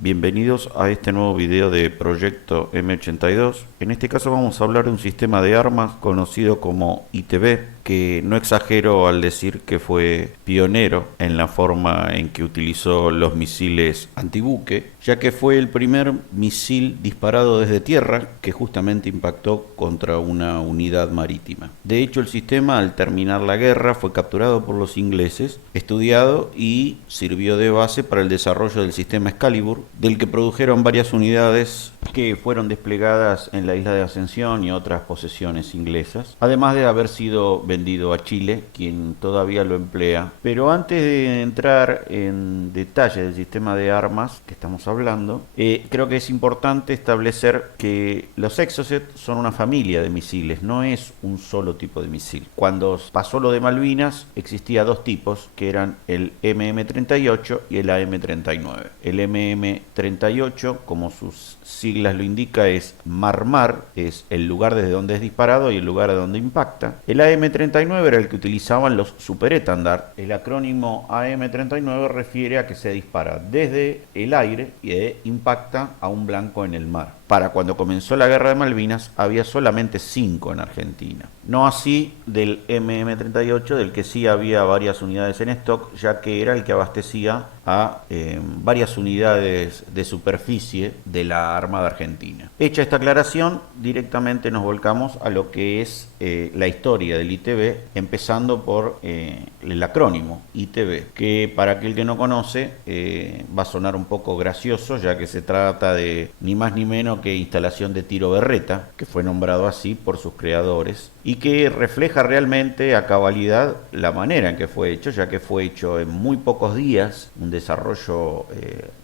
Bienvenidos a este nuevo video de Proyecto M82. En este caso vamos a hablar de un sistema de armas conocido como ITB, que no exagero al decir que fue pionero en la forma en que utilizó los misiles antibuque, ya que fue el primer misil disparado desde tierra que justamente impactó contra una unidad marítima. De hecho, el sistema al terminar la guerra fue capturado por los ingleses, estudiado y sirvió de base para el desarrollo del sistema Excalibur, del que produjeron varias unidades que fueron desplegadas en la isla de Ascensión y otras posesiones inglesas, además de haber sido vendido a Chile, quien todavía lo emplea. Pero antes de entrar en detalle del sistema de armas que estamos hablando, creo que es importante establecer que los Exocet son una familia de misiles, no es un solo tipo de misil. Cuando pasó lo de Malvinas, existía dos tipos, que eran el MM-38 y el AM-39. El MM-38, como sus siglas lo indica, es mar-mar, es el lugar desde donde es disparado y el lugar a donde impacta. El AM-39 era el que utilizaban los superétendard. El acrónimo AM-39 refiere a que se dispara desde el aire y impacta a un blanco en el mar. Para cuando comenzó la guerra de Malvinas había solamente 5 en Argentina. No así del MM-38, del que sí había varias unidades en stock, ya que era el que abastecía a varias unidades de superficie de la Armada Argentina. Hecha esta aclaración, directamente nos volcamos a lo que es la historia del ITB, empezando por el acrónimo ITB, que para aquel que no conoce va a sonar un poco gracioso, ya que se trata de ni más ni menos que instalación de tiro berreta, que fue nombrado así por sus creadores, y que refleja realmente a cabalidad la manera en que fue hecho, ya que fue hecho en muy pocos días, un desarrollo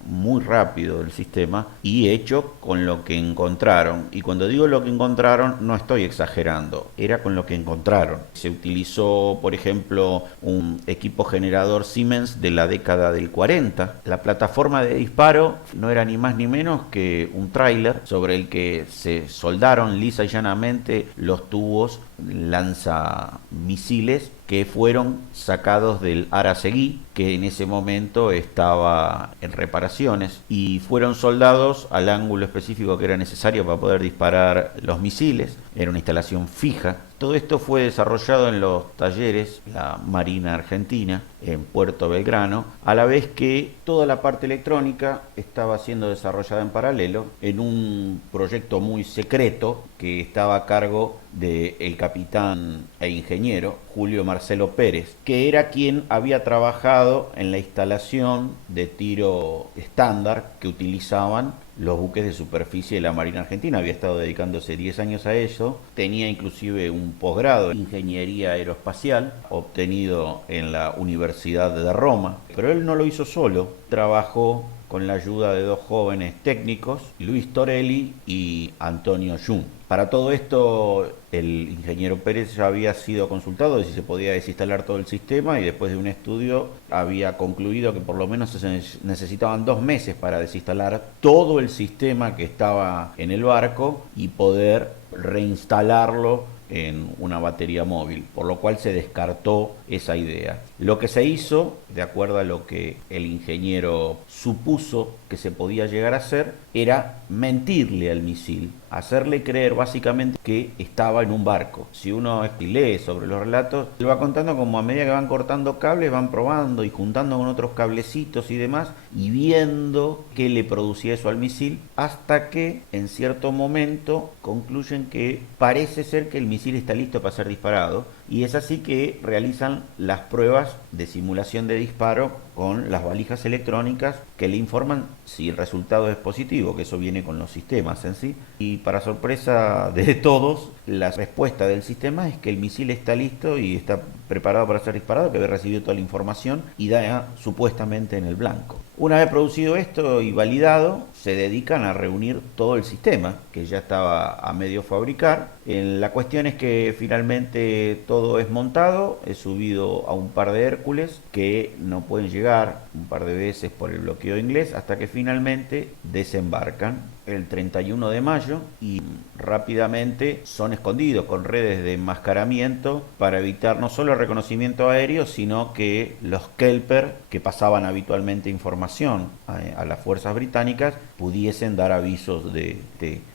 muy rápido del sistema, y hecho con lo que encontraron. Y cuando digo lo que encontraron, no estoy exagerando, era con lo que encontraron. Se utilizó, por ejemplo, un equipo generador Siemens de la década del 40. La plataforma de disparo no era ni más ni menos que un tráiler sobre el que se soldaron lisa y llanamente los tubos lanzamisiles que fueron sacados del Aracegui, que en ese momento estaba en reparaciones, y fueron soldados al ángulo específico que era necesario para poder disparar los misiles. Era una instalación fija. Todo esto fue desarrollado en los talleres de la Marina Argentina, en Puerto Belgrano, a la vez que toda la parte electrónica estaba siendo desarrollada en paralelo en un proyecto muy secreto que estaba a cargo del capitán e ingeniero Julio Marcelo Pérez, que era quien había trabajado en la instalación de tiro estándar que utilizaban los buques de superficie de la Marina Argentina. Había estado dedicándose 10 años a eso, tenía inclusive un posgrado en Ingeniería Aeroespacial obtenido en la Universidad de Roma, pero él no lo hizo solo, trabajó con la ayuda de dos jóvenes técnicos, Luis Torelli y Antonio Jung. Para todo esto, el ingeniero Pérez ya había sido consultado de si se podía desinstalar todo el sistema, y después de un estudio había concluido que por lo menos se necesitaban 2 meses para desinstalar todo el sistema que estaba en el barco y poder reinstalarlo en una batería móvil, por lo cual se descartó esa idea. Lo que se hizo, de acuerdo a lo que el ingeniero supuso que se podía llegar a hacer, era mentirle al misil, hacerle creer básicamente que estaba en un barco. Si uno lee sobre los relatos, lo va contando como a medida que van cortando cables, van probando y juntando con otros cablecitos y demás, y viendo qué le producía eso al misil, hasta que en cierto momento concluyen que parece ser que el misil está listo para ser disparado, y es así que realizan las pruebas de simulación de disparo con las valijas electrónicas que le informan si el resultado es positivo, que eso viene con los sistemas en sí. Y para sorpresa de todos, la respuesta del sistema es que el misil está listo y está preparado para ser disparado, que había recibido toda la información y da supuestamente en el blanco. Una vez producido esto y validado, se dedican a reunir todo el sistema, que ya estaba a medio fabricar. La cuestión es que finalmente todo es montado, es subido a un par de Hércules que no pueden llegar un par de veces por el bloqueo inglés, hasta que finalmente desembarcan el 31 de mayo y rápidamente son escondidos con redes de enmascaramiento para evitar no solo el reconocimiento aéreo, sino que los Kelper, que pasaban habitualmente información a las fuerzas británicas, pudiesen dar avisos de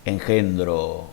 engendro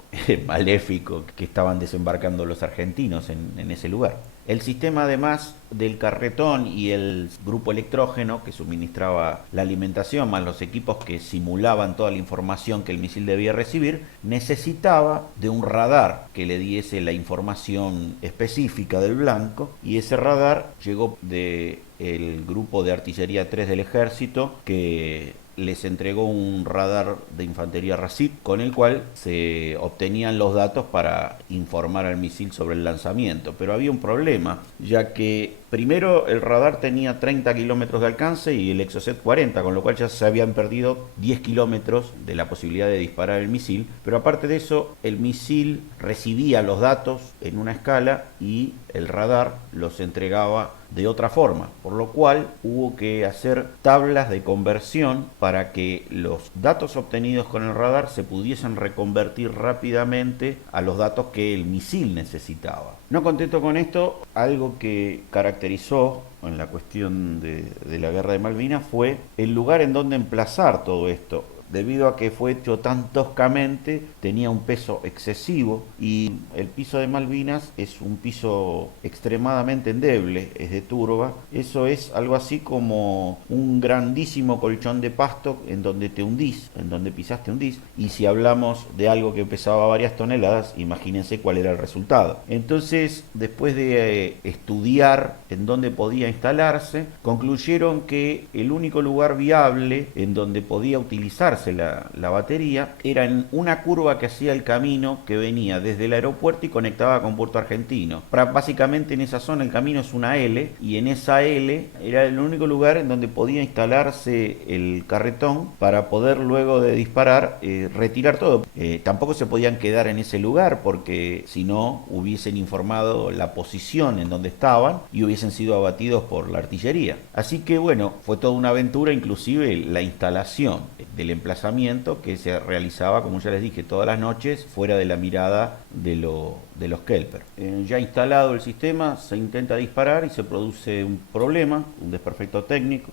maléfico que estaban desembarcando los argentinos en ese lugar. El sistema, además del carretón y el grupo electrógeno que suministraba la alimentación, más los equipos que simulaban toda la información que el misil debía recibir, necesitaba de un radar que le diese la información específica del blanco, y ese radar llegó del grupo de artillería 3 del ejército, que les entregó un radar de infantería RASIT con el cual se obtenían los datos para informar al misil sobre el lanzamiento. Pero había un problema, ya que primero el radar tenía 30 kilómetros de alcance y el Exocet 40, con lo cual ya se habían perdido 10 kilómetros de la posibilidad de disparar el misil. Pero aparte de eso, el misil recibía los datos en una escala y el radar los entregaba de otra forma, por lo cual hubo que hacer tablas de conversión para que los datos obtenidos con el radar se pudiesen reconvertir rápidamente a los datos que el misil necesitaba. No contento con esto, algo que caracterizó en la cuestión de la guerra de Malvinas fue el lugar en donde emplazar todo esto. Debido a que fue hecho tan toscamente, tenía un peso excesivo, y el piso de Malvinas es un piso extremadamente endeble, es de turba. Eso es algo así como un grandísimo colchón de pasto en donde te hundís, en donde pisás te hundís, y si hablamos de algo que pesaba varias toneladas, imagínense cuál era el resultado. Entonces, después de estudiar en dónde podía instalarse, concluyeron que el único lugar viable en donde podía utilizarse la batería era en una curva que hacía el camino que venía desde el aeropuerto y conectaba con Puerto Argentino. Básicamente en esa zona el camino es una L, y en esa L era el único lugar en donde podía instalarse el carretón para poder, luego de disparar, retirar todo. Tampoco se podían quedar en ese lugar, porque si no hubiesen informado la posición en donde estaban y hubiesen sido abatidos por la artillería. Así que bueno, fue toda una aventura, inclusive la instalación del emplazamiento, que se realizaba, como ya les dije, todas las noches fuera de la mirada de los Kelper. Ya instalado el sistema, se intenta disparar y se produce un problema, un desperfecto técnico.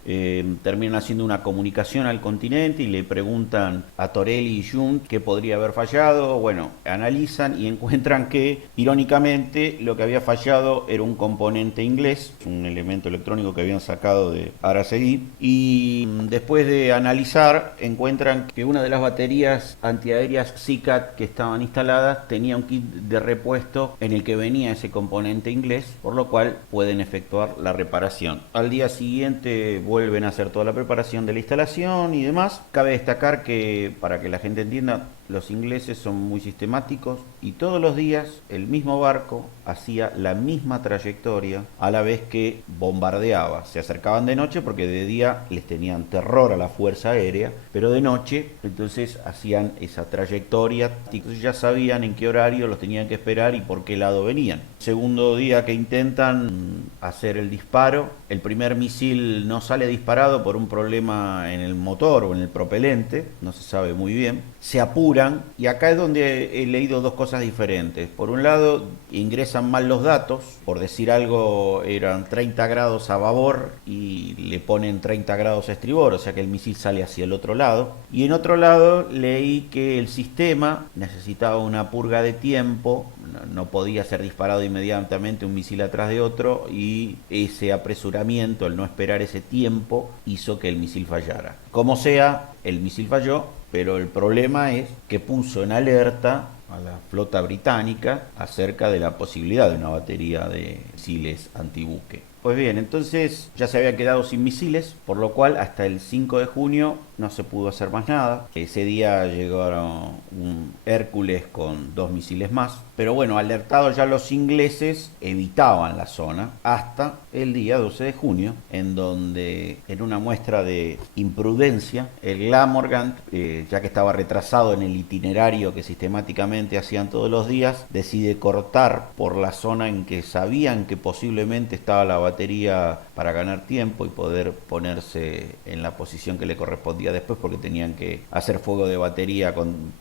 Terminan haciendo una comunicación al continente y le preguntan a Torelli y Junt qué podría haber fallado. Bueno, analizan y encuentran que, irónicamente, lo que había fallado era un componente inglés, un elemento electrónico que habían sacado de Araceli, y después de analizar encuentran que una de las baterías antiaéreas SICAT que estaban instaladas tenía un kit de repuesto en el que venía ese componente inglés, por lo cual pueden efectuar la reparación. Al día siguiente vuelven a hacer toda la preparación de la instalación y demás. Cabe destacar que, para que la gente entienda, los ingleses son muy sistemáticos y todos los días el mismo barco hacía la misma trayectoria a la vez que bombardeaba. Se acercaban de noche porque de día les tenían terror a la fuerza aérea, pero de noche entonces hacían esa trayectoria, entonces ya sabían en qué horario los tenían que esperar y por qué lado venían. Segundo día que intentan hacer el disparo, el primer misil no sale disparado por un problema en el motor o en el propelente, no se sabe muy bien. Se apuran, y acá es donde he leído dos cosas diferentes. Por un lado, ingresan mal los datos, por decir algo, eran 30 grados a babor y le ponen 30 grados a estribor, o sea que el misil sale hacia el otro lado. Y en otro lado leí que el sistema necesitaba una purga de tiempo, no podía ser disparado inmediatamente un misil atrás de otro, y ese apresuramiento, el no esperar ese tiempo, hizo que el misil fallara. Como sea, el misil falló, pero el problema es que puso en alerta a la flota británica acerca de la posibilidad de una batería de misiles antibuque. Pues bien, entonces ya se había quedado sin misiles, por lo cual hasta el 5 de junio no se pudo hacer más nada. Ese día llegaron un Hércules con 2 misiles más, pero bueno, alertados ya los ingleses, evitaban la zona hasta el día 12 de junio, en donde, en una muestra de imprudencia, el Glamorgan, ya que estaba retrasado en el itinerario que sistemáticamente hacían todos los días, decide cortar por la zona en que sabían que posiblemente estaba la batería batería para ganar tiempo y poder ponerse en la posición que le correspondía después, porque tenían que hacer fuego de batería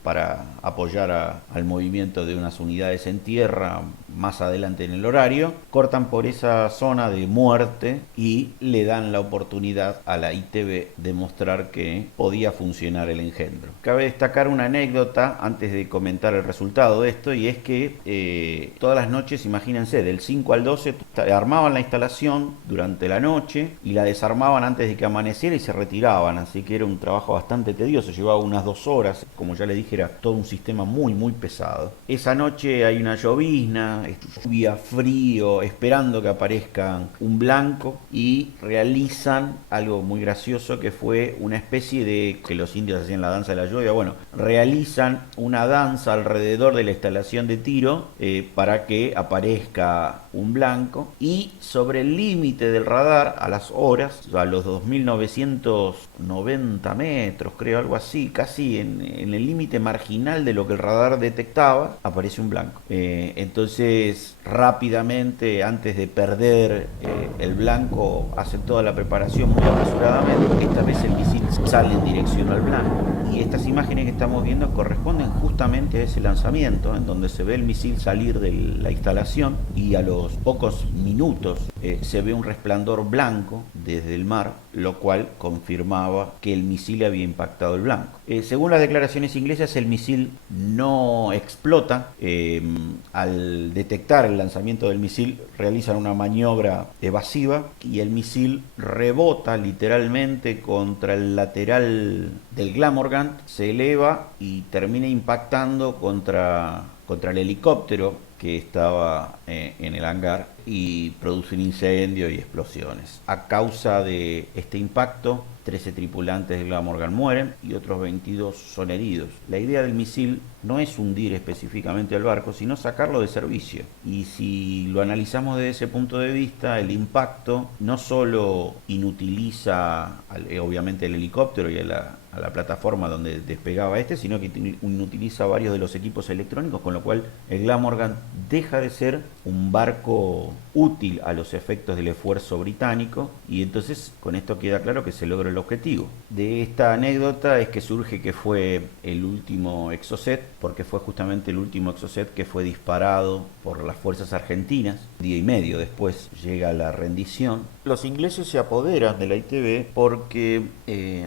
para apoyar al movimiento de unas unidades en tierra más adelante en el horario. Cortan por esa zona de muerte y le dan la oportunidad a la ITV de mostrar que podía funcionar el engendro. Cabe destacar una anécdota antes de comentar el resultado de esto, y es que todas las noches, imagínense, del 5 al 12 armaban la instalación durante la noche y la desarmaban antes de que amaneciera y se retiraban, así que era un trabajo bastante tedioso, llevaba unas 2 horas, como ya les dije, era todo un sistema muy pesado. Esa noche hay una llovizna, lluvia, frío, esperando que aparezca un blanco, y realizan algo muy gracioso, que fue una especie de, que los indios hacían la danza de la lluvia, bueno, realizan una danza alrededor de la instalación de tiro para que aparezca un blanco, y sobre el límite del radar, a las horas, a los 2990 metros, creo, algo así, casi en el límite marginal de lo que el radar detectaba, aparece un blanco. Entonces, rápidamente, antes de perder el blanco, hacen toda la preparación muy apresuradamente. Esta vez el misil sale en dirección al blanco, y estas imágenes que estamos viendo corresponden justamente a ese lanzamiento, en donde se ve el misil salir de la instalación, y a los pocos minutos se ve un resplandor blanco desde el mar, lo cual confirmaba que el misil había impactado el blanco. Según las declaraciones inglesas, el misil no explota. Al detectar el lanzamiento del misil, realizan una maniobra evasiva y el misil rebota literalmente contra el lateral del Glamorgan, se eleva y termina impactando contra el helicóptero que estaba en el hangar, y produce un incendio y explosiones. A causa de este impacto, 13 tripulantes del Glamorgan mueren y otros 22 son heridos. La idea del misil no es hundir específicamente al barco, sino sacarlo de servicio. Y si lo analizamos desde ese punto de vista, el impacto no solo inutiliza obviamente el helicóptero y a la plataforma donde despegaba sino que inutiliza varios de los equipos electrónicos, con lo cual el Glamorgan deja de ser un barco útil a los efectos del esfuerzo británico, y entonces con esto queda claro que se logra el objetivo. De esta anécdota es que surge que fue el último Exocet, porque fue justamente el último Exocet que fue disparado por las fuerzas argentinas. Día y medio después llega la rendición. Los ingleses se apoderan de la ITV porque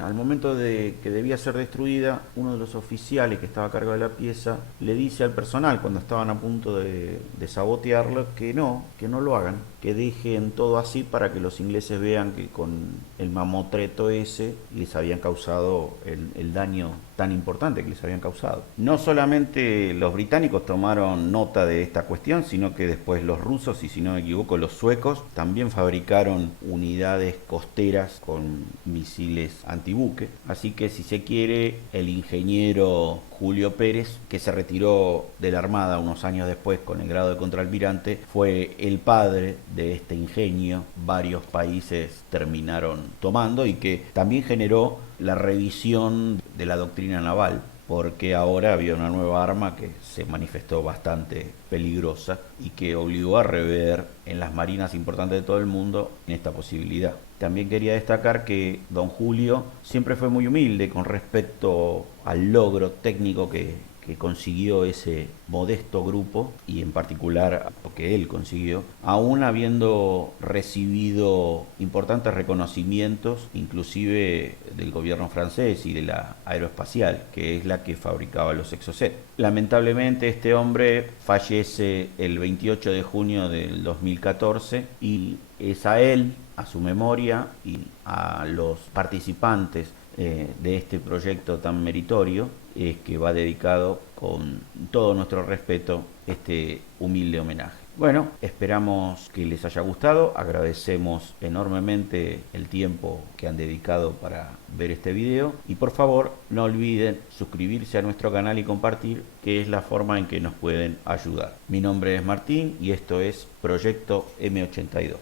al momento de que debía ser destruida, uno de los oficiales que estaba a cargo de la pieza le dice al personal, cuando estaban a punto de sabotearlo, que no lo hagan, que dejen todo así para que los ingleses vean que con el mamotreto ese les habían causado el daño tan importante que les habían causado. No solamente los británicos tomaron nota de esta cuestión, sino que después los rusos, y si no me equivoco los suecos, también fabricaron unidades costeras con misiles antibuque. Así que, si se quiere, el ingeniero Julio Pérez, que se retiró de la Armada unos años después con el grado de contraalmirante, fue el padre de este ingenio. Varios países terminaron tomando, y que también generó la revisión de la doctrina naval, porque ahora había una nueva arma que se manifestó bastante peligrosa y que obligó a rever en las marinas importantes de todo el mundo en esta posibilidad. También quería destacar que don Julio siempre fue muy humilde con respecto al logro técnico que consiguió ese modesto grupo, y en particular lo que él consiguió, aún habiendo recibido importantes reconocimientos, inclusive del gobierno francés y de la aeroespacial, que es la que fabricaba los Exocet. Lamentablemente, este hombre fallece el 28 de junio del 2014, y es a él, a su memoria y a los participantes de este proyecto tan meritorio, es que va dedicado, con todo nuestro respeto, este humilde homenaje. Bueno, esperamos que les haya gustado, agradecemos enormemente el tiempo que han dedicado para ver este video, y por favor no olviden suscribirse a nuestro canal y compartir, que es la forma en que nos pueden ayudar. Mi nombre es Martín y esto es Proyecto M82.